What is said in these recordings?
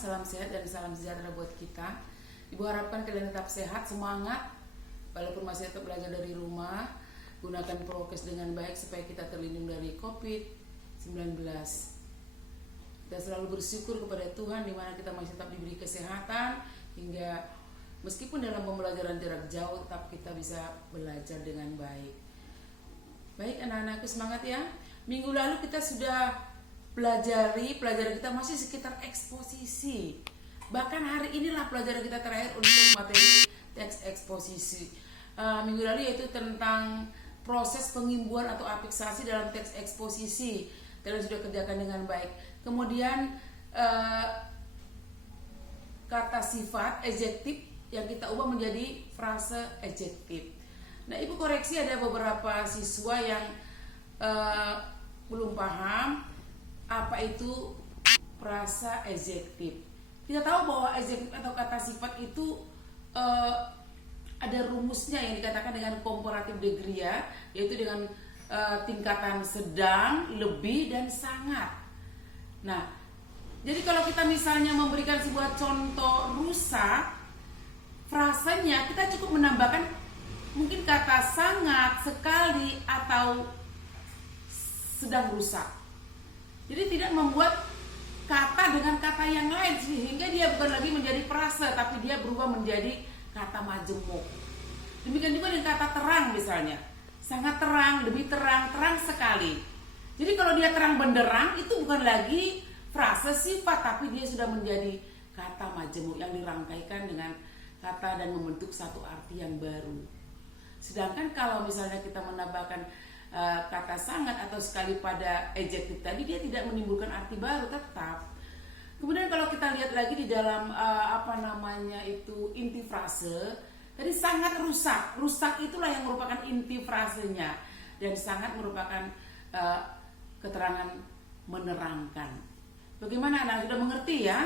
salam sehat dan salam sejahtera buat kita. Ibu harapkan kalian tetap sehat, semangat, walaupun masih tetap belajar dari rumah. Gunakan prokes dengan baik supaya kita terlindung dari COVID-19. Kita selalu bersyukur kepada Tuhan di mana kita masih tetap diberi kesehatan, hingga meskipun dalam pembelajaran jarak jauh tetap kita bisa belajar dengan baik. Baik anak-anakku, semangat ya. Minggu lalu kita sudah pelajaran kita masih sekitar eksposisi. Bahkan hari inilah pelajaran kita terakhir untuk materi teks eksposisi. Minggu lalu yaitu tentang proses pengimbuhan atau afiksasi dalam teks eksposisi. Kalian sudah kerjakan dengan baik. Kemudian kata sifat adjektif yang kita ubah menjadi frase adjektif. Nah, Ibu koreksi ada beberapa siswa yang belum paham apa itu frase adjektif. Kita tahu bahwa adjektif atau kata sifat itu ada rumusnya yang dikatakan dengan comparative degree ya, yaitu dengan tingkatan sedang, lebih, dan sangat. Nah, jadi kalau kita misalnya memberikan sebuah contoh rusak, frasenya kita cukup menambahkan mungkin kata sangat, sekali, atau sedang rusak. Jadi tidak membuat kata dengan kata yang lain sehingga dia bukan lagi menjadi frase, tapi dia berubah menjadi kata majemuk. Demikian juga dengan kata terang misalnya, sangat terang, lebih terang, terang sekali. Jadi kalau dia terang benderang itu bukan lagi frase sifat, tapi dia sudah menjadi kata majemuk yang dirangkaikan dengan kata dan membentuk satu arti yang baru. Sedangkan kalau misalnya kita menambahkan kata sangat atau sekali pada adjektif tadi, dia tidak menimbulkan arti baru tetap. Kemudian kalau kita lihat lagi di dalam inti frase, tadi sangat rusak. Rusak itulah yang merupakan inti frasenya, dan sangat merupakan keterangan menerangkan. Bagaimana anak sudah mengerti ya?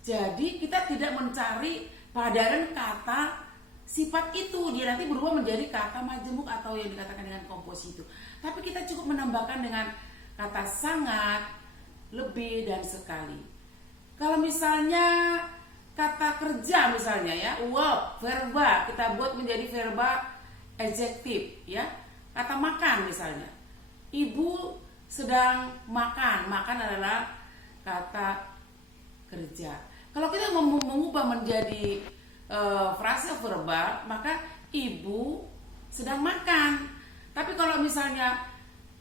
Jadi kita tidak mencari padaran kata sifat itu, dia nanti berubah menjadi kata majemuk atau yang dikatakan dengan komposisi itu. Tapi kita cukup menambahkan dengan kata sangat, lebih, dan sekali. Kalau misalnya kata kerja misalnya ya, verb, verba, kita buat menjadi verba adjektif ya. Kata makan misalnya, ibu sedang makan, makan adalah kata kerja. Kalau kita mengubah menjadi frase verbal, maka ibu sedang makan. Tapi kalau misalnya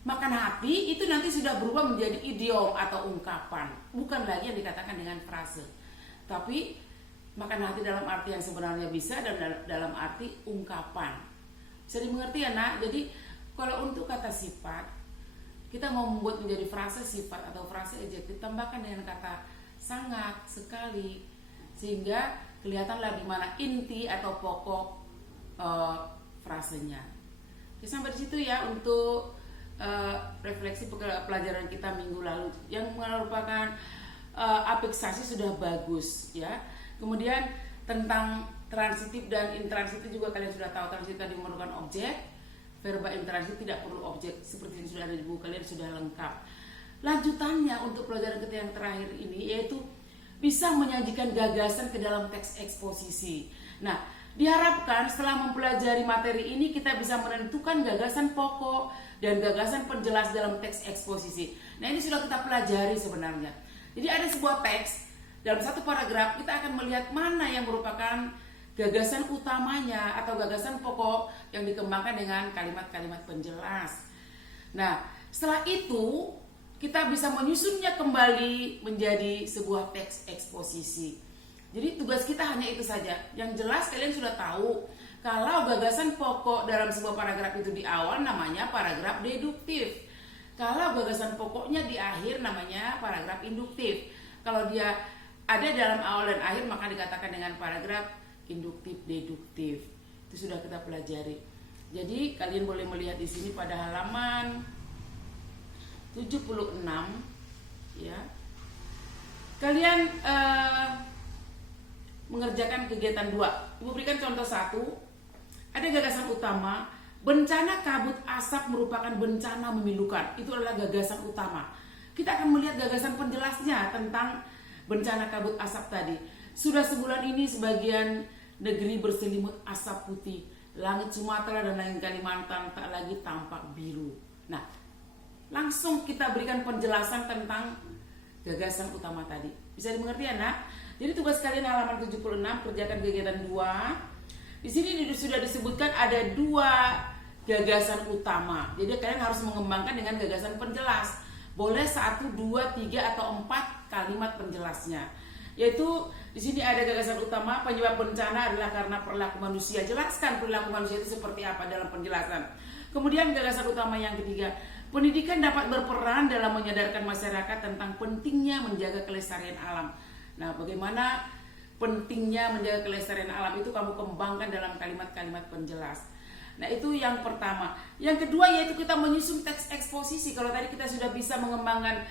makan hati, itu nanti sudah berubah menjadi idiom atau ungkapan, bukan lagi yang dikatakan dengan frase. Tapi makan hati dalam arti yang sebenarnya bisa, dan dalam arti ungkapan. Bisa dimengerti ya nak? Jadi kalau untuk kata sifat, kita mau membuat menjadi frase sifat atau frase adjektif, tambahkan dengan kata sangat, sekali, sehingga kelihatanlah di mana inti atau pokok frasenya. Oke, sampai di situ ya untuk refleksi pelajaran kita minggu lalu yang merupakan afiksasi sudah bagus ya. Kemudian tentang transitif dan intransitif juga kalian sudah tahu. Transitif tadi memerlukan objek, verba intransitif tidak perlu objek, seperti yang sudah ada di buku kalian sudah lengkap. Lanjutannya untuk pelajaran kita yang terakhir ini yaitu bisa menyajikan gagasan ke dalam teks eksposisi. Nah, diharapkan setelah mempelajari materi ini kita bisa menentukan gagasan pokok dan gagasan penjelas dalam teks eksposisi. Nah, ini sudah kita pelajari sebenarnya. Jadi ada sebuah teks, dalam satu paragraf kita akan melihat mana yang merupakan gagasan utamanya atau gagasan pokok yang dikembangkan dengan kalimat-kalimat penjelas. Nah, setelah itu kita bisa menyusunnya kembali menjadi sebuah teks eksposisi. Jadi tugas kita hanya itu saja. Yang jelas kalian sudah tahu kalau gagasan pokok dalam sebuah paragraf itu di awal namanya paragraf deduktif. Kalau gagasan pokoknya di akhir namanya paragraf induktif. Kalau dia ada dalam awal dan akhir maka dikatakan dengan paragraf induktif deduktif. Itu sudah kita pelajari. Jadi kalian boleh melihat di sini pada halaman 76 ya. Kalian mengerjakan kegiatan 2. Ibu berikan contoh 1. Ada gagasan utama, bencana kabut asap merupakan bencana memilukan. Itu adalah gagasan utama. Kita akan melihat gagasan penjelasnya tentang bencana kabut asap tadi. Sudah sebulan ini sebagian negeri berselimut asap putih. Langit Sumatera dan langit Kalimantan tak lagi tampak biru. Nah, langsung kita berikan penjelasan tentang gagasan utama tadi. Bisa dimengerti ya, Nak? Jadi tugas kalian halaman 76, kerjakan kegiatan 2. Di sini sudah disebutkan ada 2 gagasan utama. Jadi kalian harus mengembangkan dengan gagasan penjelas. Boleh 1, 2, 3 atau 4 kalimat penjelasnya. Yaitu di sini ada gagasan utama, penyebab bencana adalah karena perilaku manusia. Jelaskan perilaku manusia itu seperti apa dalam penjelasan. Kemudian gagasan utama yang ketiga, pendidikan dapat berperan dalam menyadarkan masyarakat tentang pentingnya menjaga kelestarian alam. Nah, bagaimana pentingnya menjaga kelestarian alam itu kamu kembangkan dalam kalimat-kalimat penjelas. Nah, itu yang pertama. Yang kedua yaitu kita menyusun teks eksposisi. Kalau tadi kita sudah bisa mengembangkan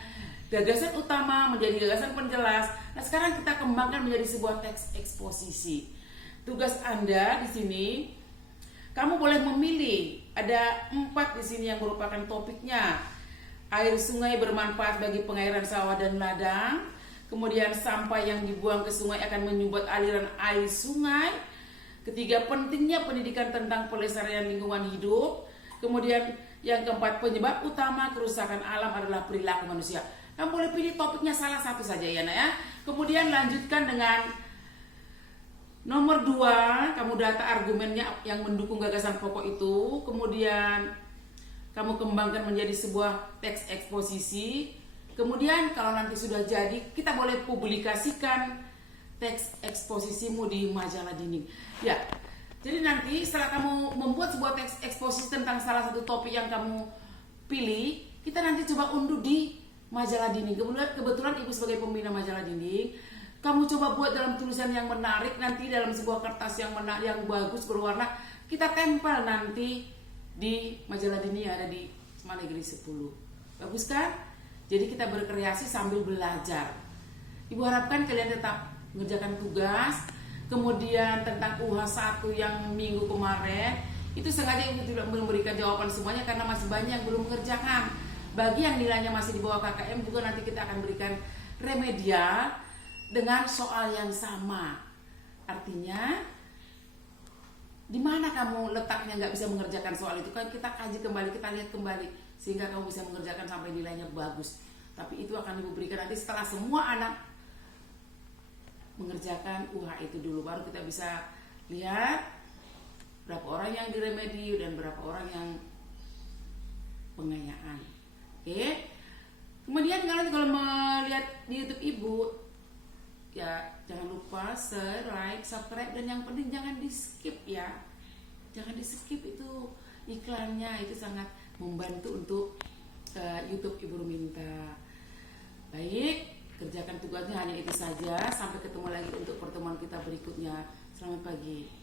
gagasan utama menjadi gagasan penjelas. Nah, sekarang kita kembangkan menjadi sebuah teks eksposisi. Tugas Anda di sini, kamu boleh memilih. Ada 4 di sini yang merupakan topiknya. Air sungai bermanfaat bagi pengairan sawah dan ladang. Kemudian sampah yang dibuang ke sungai akan menyumbat aliran air sungai. Ketiga, pentingnya pendidikan tentang pelestarian lingkungan hidup. Kemudian yang keempat, penyebab utama kerusakan alam adalah perilaku manusia. Kamu boleh pilih topiknya salah satu saja ya, Nak ya. Kemudian lanjutkan dengan nomor 2, kamu data argumennya yang mendukung gagasan pokok itu. Kemudian kamu kembangkan menjadi sebuah teks eksposisi. Kemudian kalau nanti sudah jadi, kita boleh publikasikan teks eksposisimu di majalah dinding. Ya, jadi nanti setelah kamu membuat sebuah teks eksposisi tentang salah satu topik yang kamu pilih, kita nanti coba unduh di majalah dinding. Kebetulan Ibu sebagai pembina majalah dinding, kamu coba buat dalam tulisan yang menarik, nanti dalam sebuah kertas yang menarik, yang bagus berwarna, kita tempel nanti di majalah dinding yang ada di Semangat Negeri 10. Bagus kan? Jadi kita berkreasi sambil belajar. Ibu harapkan kalian tetap mengerjakan tugas. Kemudian tentang UH1 yang minggu kemarin, itu sengaja Ibu tidak memberikan jawaban semuanya karena masih banyak yang belum mengerjakan. Bagi yang nilainya masih di bawah KKM juga nanti kita akan berikan remedial dengan soal yang sama. Artinya di mana kamu letaknya nggak bisa mengerjakan soal itu, kan kita kaji kembali, kita lihat kembali sehingga kamu bisa mengerjakan sampai nilainya bagus. Tapi itu akan Ibu berikan nanti setelah semua anak mengerjakan UH itu dulu, baru kita bisa lihat berapa orang yang diremedi dan berapa orang yang pengayaan. Oke. Kemudian kalau melihat di YouTube Ibu, ya jangan lupa share, like, subscribe, dan yang penting jangan di skip ya. Jangan di skip itu iklannya, itu sangat membantu untuk YouTube Ibu Ruminta. Baik, kerjakan tugasnya hanya itu saja. Sampai ketemu lagi untuk pertemuan kita berikutnya. Selamat pagi.